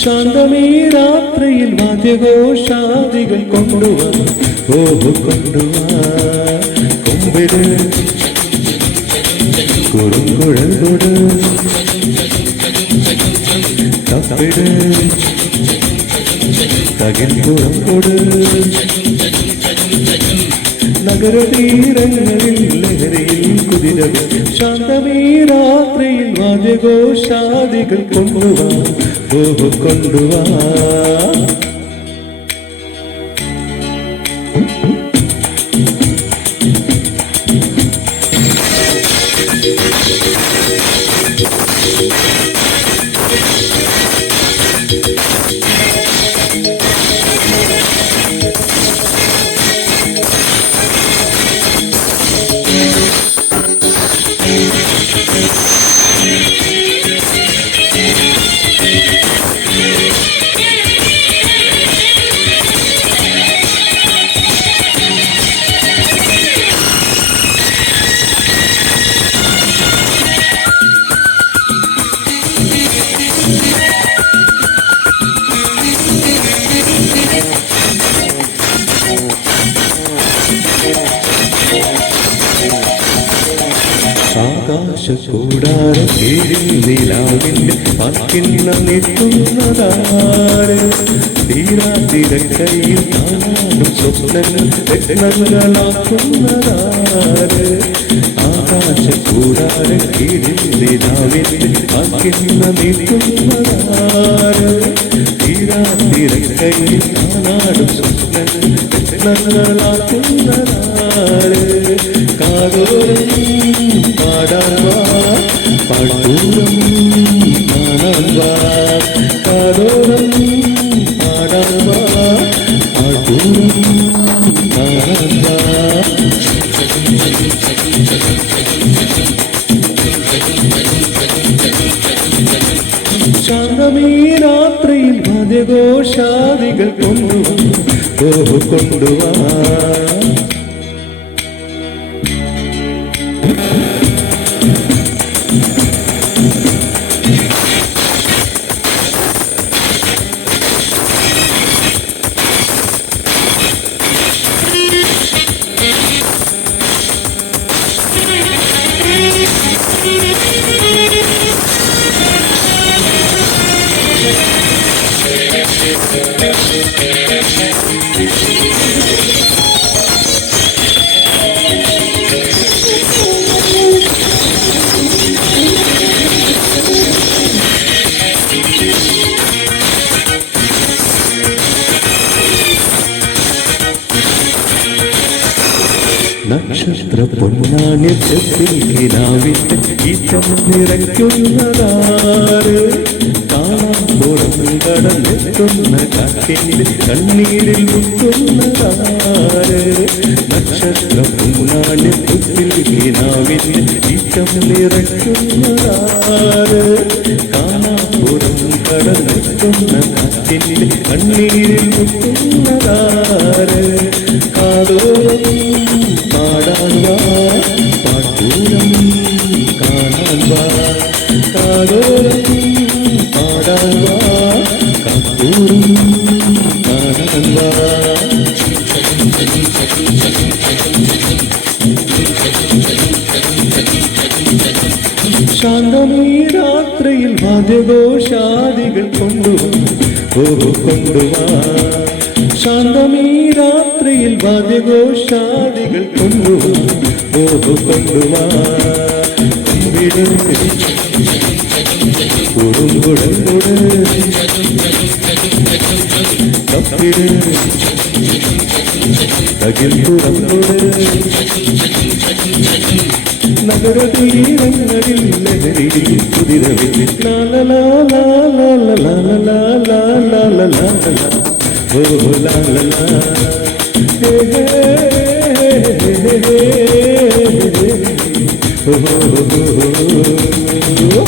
ശാന്തമീ രാത്രിയിൽ വാദ്യഘോഷാദികൾ കൊണ്ടുവാ കൊണ്ടുവാ കൊമ്പിട് കുറുങ്കുഴൽ കൊട് തപ്പിട് തകിൽപ്പുറം കൊട് നഗരതീരങ്ങളിൽ ലഹരിയിൽ കുതിരകൾ ശാന്തമീ രാത്രിയിൽ വാദ്യഘോഷാദികൾ കൊണ്ടുവാ കൊണ്ടുവാ ആകാശക്കൂടാര കീഴിൽ നിലാവിൻ്റെ പക്കിണ്ണ നിൽക്കുന്നതാര് തീരാതിരക്കൈയിൽ കാണാനും സ്വപ്നങ്ങൾ രത്നങ്ങളാക്കുന്നതാര് ആകാശക്കൂടാര കീഴിൽ നിലാവിൻ്റെ പക്കിണ്ണ നിൽക്കുന്നതാര് തീരാതിരക്കൈയിൽ കാണാനും സ്വപ്നങ്ങൾ രത്നങ്ങളാക്കുന്നതാര് കാതോരം പാടാൻവാ പാടൂരം കാണാൻവാ കാതോരം പാടാൻവാ പാടൂരം കാണാൻവാ ശാന്തമീ രാത്രിയിൽ വാദ്യഘോഷാദികൾ കൊണ്ടുവാ കൊണ്ടുവാ നക്ഷത്ര പൊന്നാണ്യത്തിൽ കിനാവിന്റെ ഈറ്റം നിറയ്ക്കുന്നതാര് കാണാൻ പുറംകടന്നെത്തുന്ന കാറ്റിന്റെ കണ്ണീരിൽ മുത്തുന്നതാര് നക്ഷത്ര പൊന്നാണ്യത്തിൽ കിനാവിന്റെ ഈറ്റം നിറയ്ക്കുന്നതാര് കാണാൻ പുറംകടന്നെത്തുന്ന കാറ്റിന്റെ കണ്ണീരിൽ മുത്തുന്നതാര് കാതോരം പാടാൻവാ പാട്ടൂരം കാണാൻവാ കാതോരം പാടാൻവാ കാട്ടൂരം കാണാൻവാ ശാന്തമീ രാത്രിയിൽ വാദ്യഘോഷാദികൾ കൊണ്ടുവാ കൊണ്ടുവാ ശാന്തമീ രാത്രിയിൽ വാദ്യഘോഷാദികൾ കൊണ്ടുവാ കൊണ്ടുവാ കുറുങ്കുഴൽ കൊട് തപ്പിട് തകിൽപ്പുറം കൊട് നഗരതീരങ്ങളിൽ ലഹരിയിൽ കുതിരവിൽ ലാ ലാ ലാ ലാ ലാ ലാ ലാ ലാ ലാ ലാ oh la la la hey hey hey hey oh